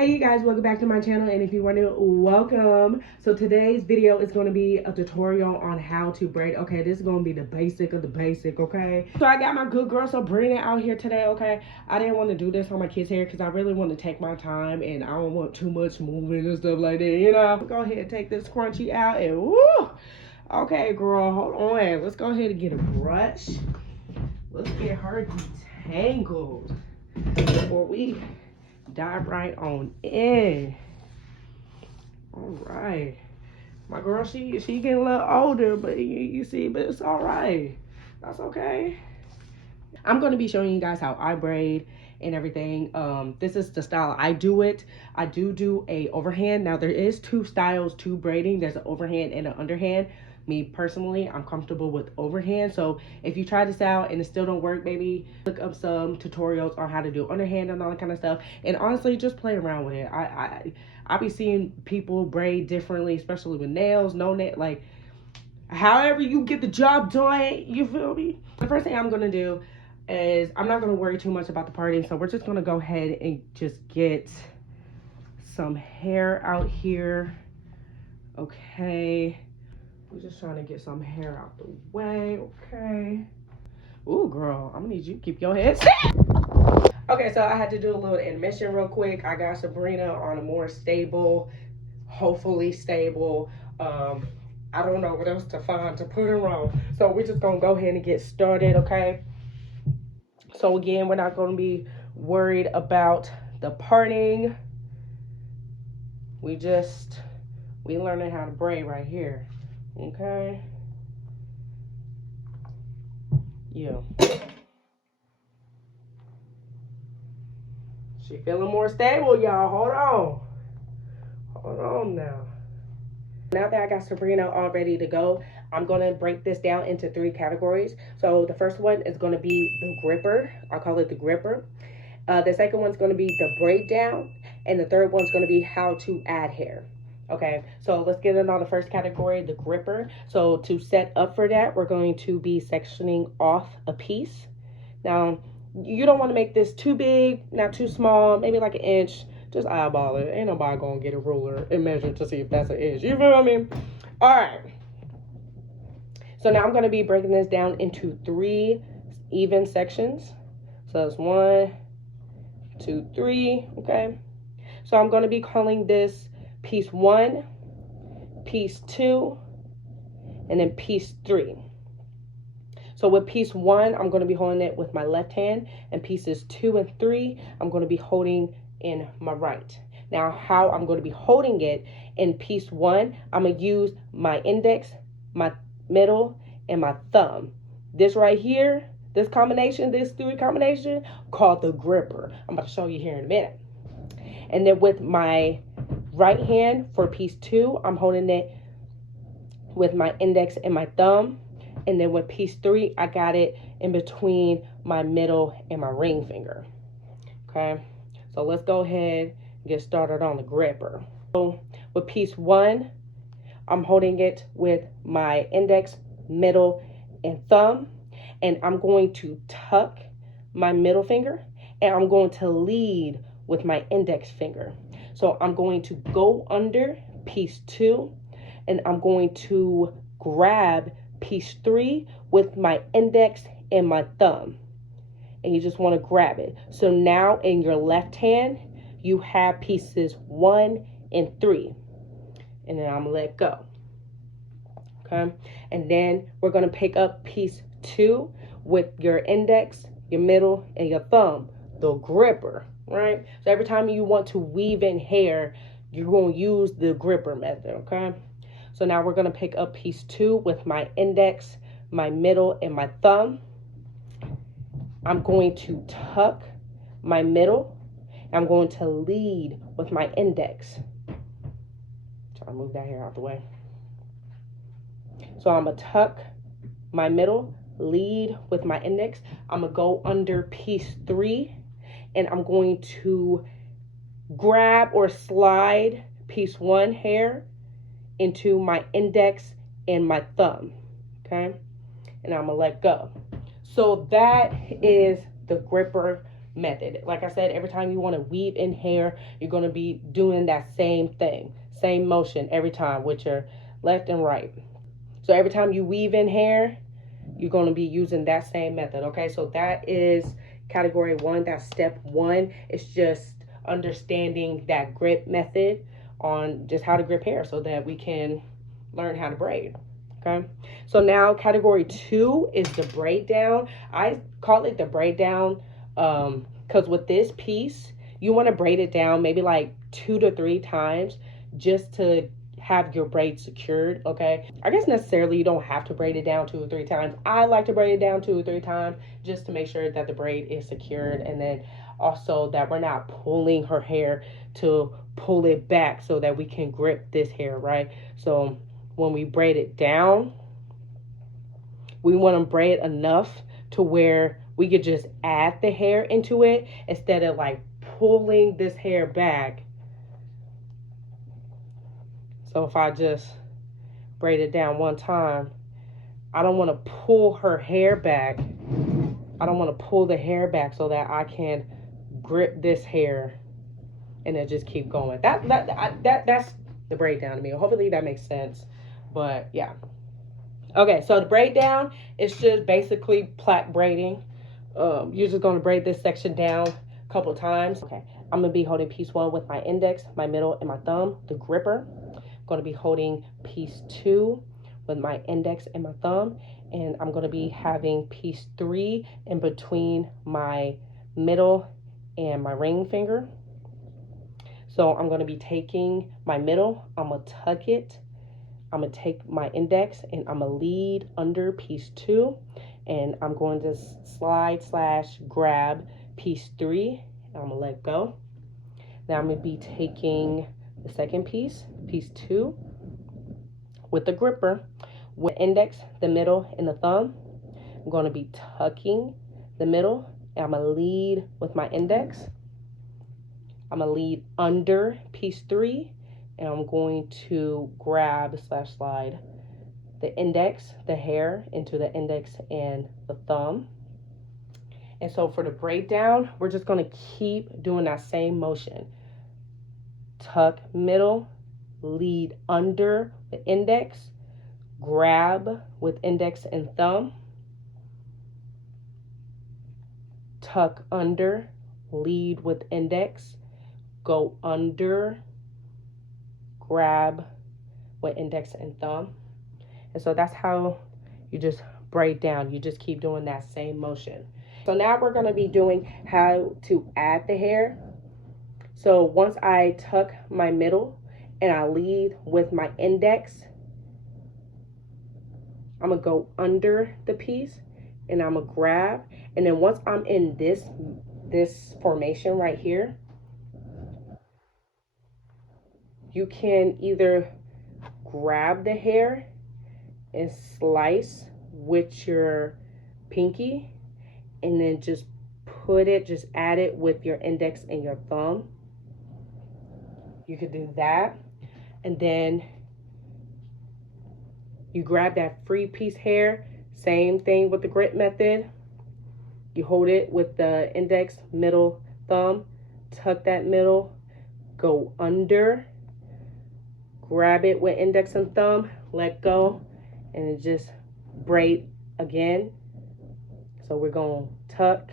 Hey you guys, welcome back to my channel, and if you want to, welcome. So today's video is going to be a tutorial on how to braid. Okay, this is going to be the basic of the basic, okay? So I got my good girl Sabrina out here today, okay? I didn't want to do this on my kids' hair because I really want to take my time and I don't want too much movement and stuff like that, you know? Go ahead and take this scrunchie out and woo! Okay, girl, hold on. Let's go ahead and get a brush. Let's get her detangled before we dive right on in. All right, my girl, she getting a little older, but you see, but it's all right. That's okay. I'm going to be showing you guys how I braid and everything. This is the style I do it. I do a overhand. Now there is two styles to braiding. There's an overhand and an underhand. Me personally, I'm comfortable with overhand. So if you try this out and it still don't work, maybe look up some tutorials on how to do underhand and all that kind of stuff. And honestly, just play around with it. I be seeing people braid differently, especially with nails, no nail, like however you get the job done, you feel me? The first thing I'm gonna do is I'm not gonna worry too much about the parting, so we're just gonna go ahead and just get some hair out here. Okay, we're just trying to get some hair out the way. Okay. Ooh, girl, I'm gonna need you to keep your head set. Okay, so I had to do a little intermission real quick. I got Sabrina on a more stable, hopefully stable, I don't know what else to find to put her on. So we're just gonna go ahead and get started, okay? So again, we're not gonna be worried about the parting. We learning how to braid right here, okay? Yeah. She feeling more stable, y'all. Hold on now. Now that I got Sabrina all ready to go, I'm going to break this down into 3 categories. So the first one is going to be the gripper. I'll call it the gripper. The second one's going to be the braid down. And the third one's going to be how to add hair. Okay, so let's get in on the first category, the gripper. So to set up for that, we're going to be sectioning off a piece. Now, you don't want to make this too big, not too small, maybe like an inch. Just eyeball it. Ain't nobody gonna get a ruler and measure to see if that's an inch. You feel me? All right. So now I'm gonna be breaking this down into 3 even sections. So that's 1, 2, 3. Okay. So I'm gonna be calling this piece 1, piece 2, and then piece 3. So with piece 1, I'm gonna be holding it with my left hand, and pieces 2 and 3, I'm gonna be holding in my right. Now how I'm going to be holding it in piece 1, I'm going to use my index, my middle, and my thumb. This right here, this combination, this 3 combination, called the gripper. I'm about to show you here in a minute. And then with my right hand for piece 2, I'm holding it with my index and my thumb. And then with piece 3, I got it in between my middle and my ring finger. Okay. So let's go ahead and get started on the gripper. So with piece 1, I'm holding it with my index, middle, and thumb. And I'm going to tuck my middle finger, and I'm going to lead with my index finger. So I'm going to go under piece 2, and I'm going to grab piece 3 with my index and my thumb. And you just want to grab it. So now in your left hand, you have pieces 1 and 3. And then I'm going to let go. Okay. And then we're going to pick up piece 2 with your index, your middle, and your thumb. The gripper, right? So every time you want to weave in hair, you're going to use the gripper method, okay? So now we're going to pick up piece 2 with my index, my middle, and my thumb. I'm going to tuck my middle. I'm going to lead with my index. Try to move that hair out the way. So I'm going to tuck my middle, lead with my index. I'm going to go under piece 3, and I'm going to grab or slide piece 1 hair into my index and my thumb. Okay? And I'm going to let go. So that is the gripper method. Like I said, every time you want to weave in hair, you're going to be doing that same thing, same motion every time with your left and right. So every time you weave in hair, you're going to be using that same method. Okay, so that is category 1. That's step 1. It's just understanding that grip method on just how to grip hair so that we can learn how to braid. Okay, so now category 2 is the braid down. I call it the braid down because with this piece, you want to braid it down maybe like 2 to 3 times just to have your braid secured. Okay, I guess necessarily you don't have to braid it down 2 or 3 times. I like to braid it down 2 or 3 times just to make sure that the braid is secured, and then also that we're not pulling her hair to pull it back so that we can grip this hair, right? So when we braid it down, we want to braid enough to where we could just add the hair into it instead of like pulling this hair back. So if I just braid it down one time, I don't want to pull her hair back. I don't want to pull the hair back so that I can grip this hair and then just keep going. That's the braid down to me. Hopefully that makes sense. But yeah. Okay, so the braid down is just basically plait braiding. You're just going to braid this section down a couple of times. Okay, I'm going to be holding piece 1 with my index, my middle, and my thumb, the gripper. I'm going to be holding piece 2 with my index and my thumb. And I'm going to be having piece 3 in between my middle and my ring finger. So I'm going to be taking my middle, I'm going to tuck it. I'm going to take my index and I'm going to lead under piece 2. And I'm going to slide / grab piece 3. I'm going to let go. Now I'm going to be taking the second piece, piece 2, with the gripper, with the index, the middle, and the thumb. I'm going to be tucking the middle, and I'm going to lead with my index. I'm going to lead under piece 3, and I'm going to grab / slide the index, the hair, into the index and the thumb. And so for the braid down, we're just going to keep doing that same motion. Tuck middle, lead under the index, grab with index and thumb, tuck under, lead with index, go under, grab with index and thumb. And so that's how you just braid down. You just keep doing that same motion. So now we're going to be doing how to add the hair. So once I tuck my middle and I lead with my index, I'm going to go under the piece and I'm going to grab. And then once I'm in this formation right here, you can either grab the hair and slice with your pinky and then just add it with your index and your thumb. You could do that. And then you grab that free piece hair, same thing with the grip method. You hold it with the index, middle, thumb, tuck that middle, go under, grab it with index and thumb, let go, and then just braid again. So we're going to tuck,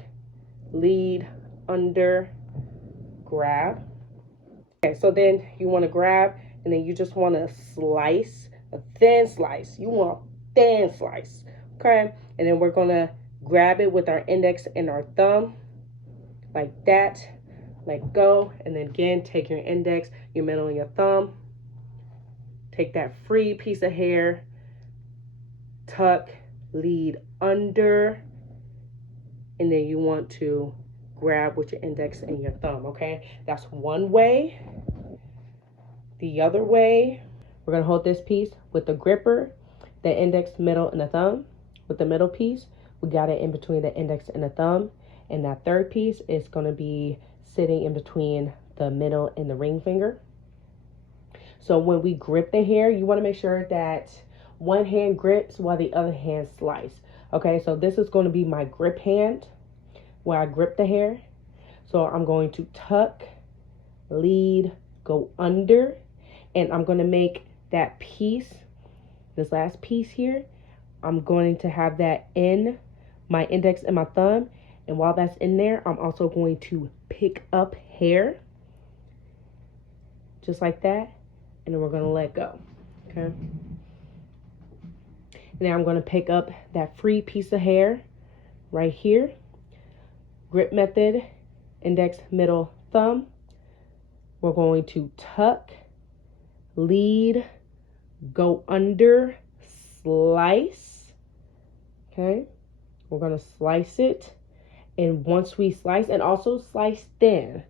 lead, under, grab. Okay, so then you want to grab, and then you just want to slice, a thin slice. You want a thin slice, okay? And then we're going to grab it with our index and our thumb, like that. Let go, and then again, take your index, your middle, and your thumb. Take that free piece of hair, tuck, lead under, and then you want to grab with your index and your thumb, okay? That's one way. The other way, we're going to hold this piece with the gripper, the index, middle, and the thumb. With the middle piece, we got it in between the index and the thumb. And that third piece is going to be sitting in between the middle and the ring finger. So when we grip the hair, you want to make sure that one hand grips while the other hand slices. Okay, so this is going to be my grip hand where I grip the hair. So I'm going to tuck, lead, go under, and I'm going to make that piece, this last piece here, I'm going to have that in my index and my thumb. And while that's in there, I'm also going to pick up hair, just like that. And then we're going to let go, okay? And now I'm going to pick up that free piece of hair right here. Grip method, index, middle, thumb. We're going to tuck, lead, go under, slice, okay? We're going to slice it. And once we slice, and also slice thin,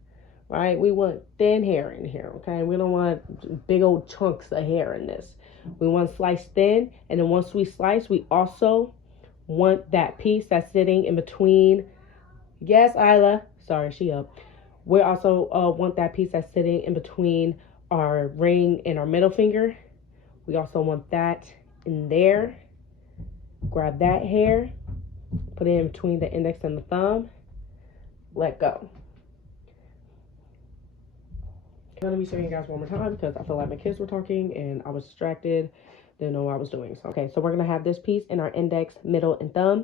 right? We want thin hair in here, okay? We don't want big old chunks of hair in this. We want to slice thin. And then once we slice, we also want that piece that's sitting in between. Yes, Isla. Sorry, she up. We also want that piece that's sitting in between our ring and our middle finger. We also want that in there. Grab that hair. Put it in between the index and the thumb. Let go. I'm going to be showing you guys one more time because I feel like my kids were talking and I was distracted. Didn't know what I was doing. So, okay, so we're going to have this piece in our index, middle, and thumb.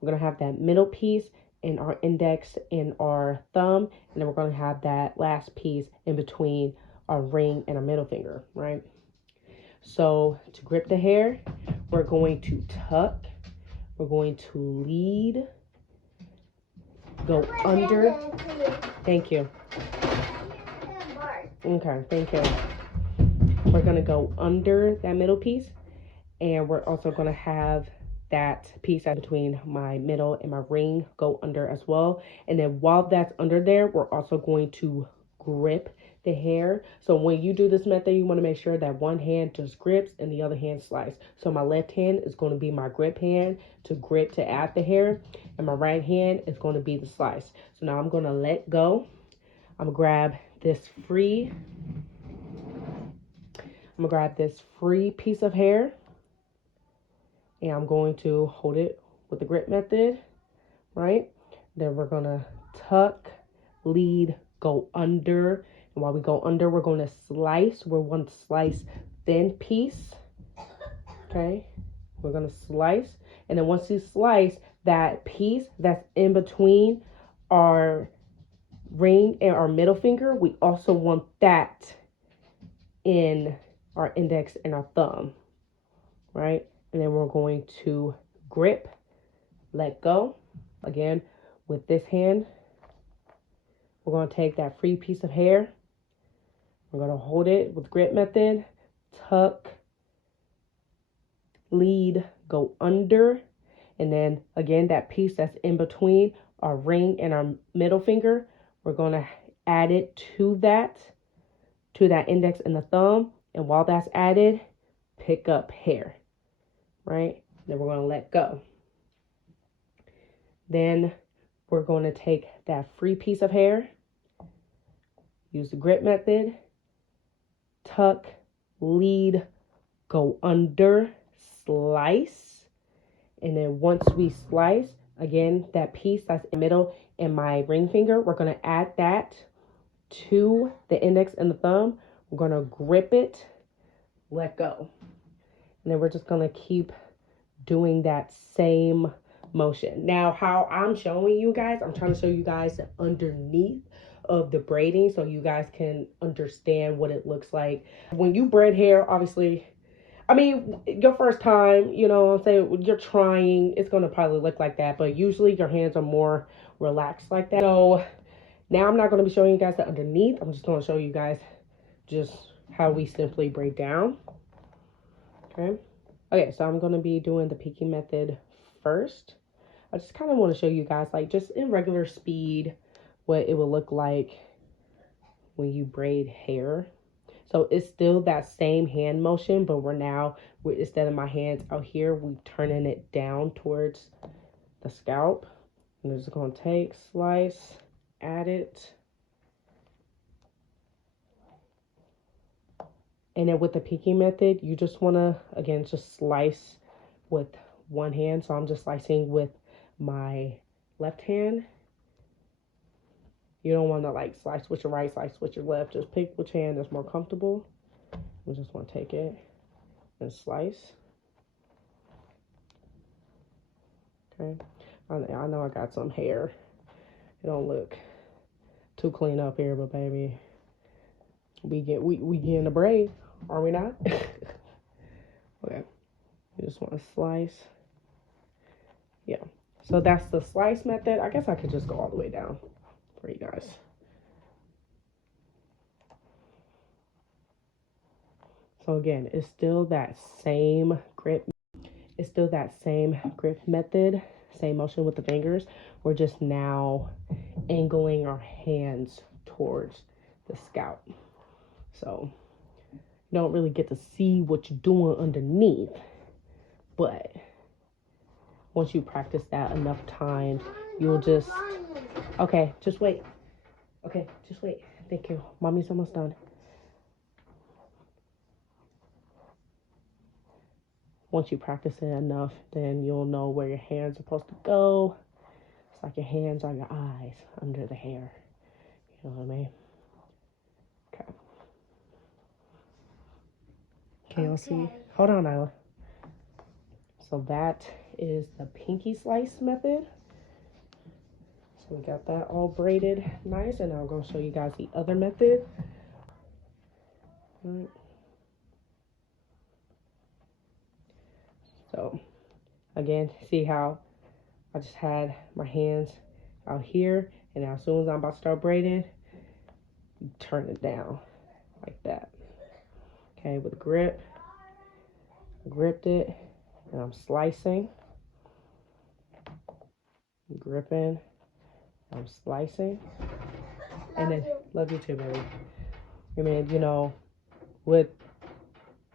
We're going to have that middle piece in our index and our thumb. And then we're going to have that last piece in between our ring and our middle finger, right? So to grip the hair, we're going to tuck. We're going to lead. Go under. Thank you. Okay, thank you. We're going to go under that middle piece. And we're also going to have that piece between my middle and my ring go under as well. And then while that's under there, we're also going to grip the hair. So when you do this method, you want to make sure that one hand just grips and the other hand slice. So my left hand is going to be my grip hand to grip to add the hair. And my right hand is going to be the slice. So now I'm going to let go. I'm going to grab this free piece of hair. And I'm going to hold it with the grip method, right? Then we're going to tuck, lead, go under. And while we go under, we're going to slice. We're going to slice thin piece, okay? We're going to slice. And then once you slice, that piece that's in between our ring and our middle finger, we also want that in our index and our thumb, right? And then we're going to grip, let go. Again, with this hand, we're going to take that free piece of hair. We're going to hold it with grip method, tuck, lead, go under. And then again, that piece that's in between our ring and our middle finger, we're going to add it to that index and the thumb. And while that's added, pick up hair, right? Then we're going to let go. Then we're going to take that free piece of hair, use the grip method, tuck, lead, go under, slice. And then once we slice, again, that piece that's in the middle and my ring finger, we're going to add that to the index and the thumb. We're going to grip it, let go. And then we're just going to keep doing that same motion. Now, how I'm showing you guys, I'm trying to show you guys the underneath of the braiding so you guys can understand what it looks like. When you braid hair, obviously, I mean, your first time, you know what I'm saying, you're trying, it's going to probably look like that, but usually your hands are more relaxed like that. So now I'm not going to be showing you guys the underneath. I'm just going to show you guys just how we simply braid down. Okay, so I'm going to be doing the peeking method first. I just kind of want to show you guys, like, just in regular speed, what it would look like when you braid hair. So it's still that same hand motion, but instead of my hands out here, we're turning it down towards the scalp. And I'm just going to take, slice, add it. And then with the peeking method, you just want to, again, just slice with one hand. So I'm just slicing with my left hand. You don't want to like slice with your right, slice with your left. Just pick which hand is more comfortable. We just want to take it and slice. Okay. I know I got some hair. It don't look too clean up here, but baby, we get in the braid, are we not? Okay. You just want to slice. Yeah. So that's the slice method. I guess I could just go all the way down for you guys. So again, it's still that same grip. It's still that same grip method, same motion with the fingers. We're just now angling our hands towards the scalp. So you don't really get to see what you're doing underneath. But once you practice that enough times, you'll just... Okay, just wait. Okay, just wait. Thank you. Mommy's almost done. Once you practice it enough, then you'll know where your hands are supposed to go. It's like your hands are your eyes under the hair. You know what I mean? Okay. Okay, y'all see? Hold on, Nyla. So that is the pinky slice method. So we got that all braided nice, and I'm going to show you guys the other method. All right. So again, see how I just had my hands out here, and now as soon as I'm about to start braiding, you turn it down like that. Okay, with a grip, I gripped it, and I'm slicing, gripping, I'm slicing, and then love you too, baby. I mean, you know, with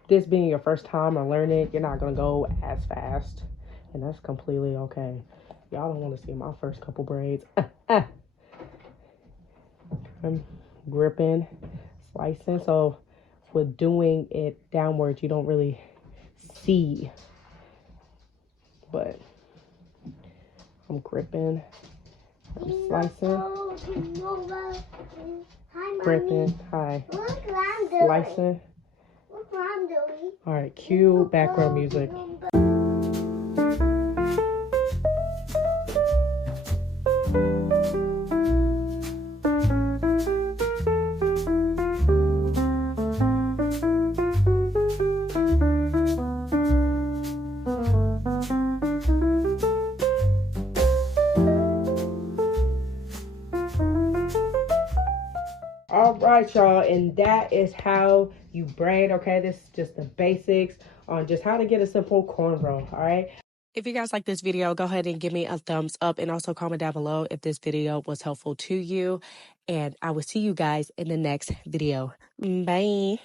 this being your first time or learning, you're not gonna go as fast, and that's completely okay. Y'all don't want to see my first couple braids. I'm gripping, slicing. So with doing it downwards, you don't really see, but I'm gripping, I'm slicing, gripping, hi, slicing. All right, cue background music. All right, y'all, and that is how you braid. Okay, this is just the basics on just how to get a simple cornrow. All right. If you guys like this video, go ahead and give me a thumbs up, and also comment down below if this video was helpful to you. And I will see you guys in the next video. Bye.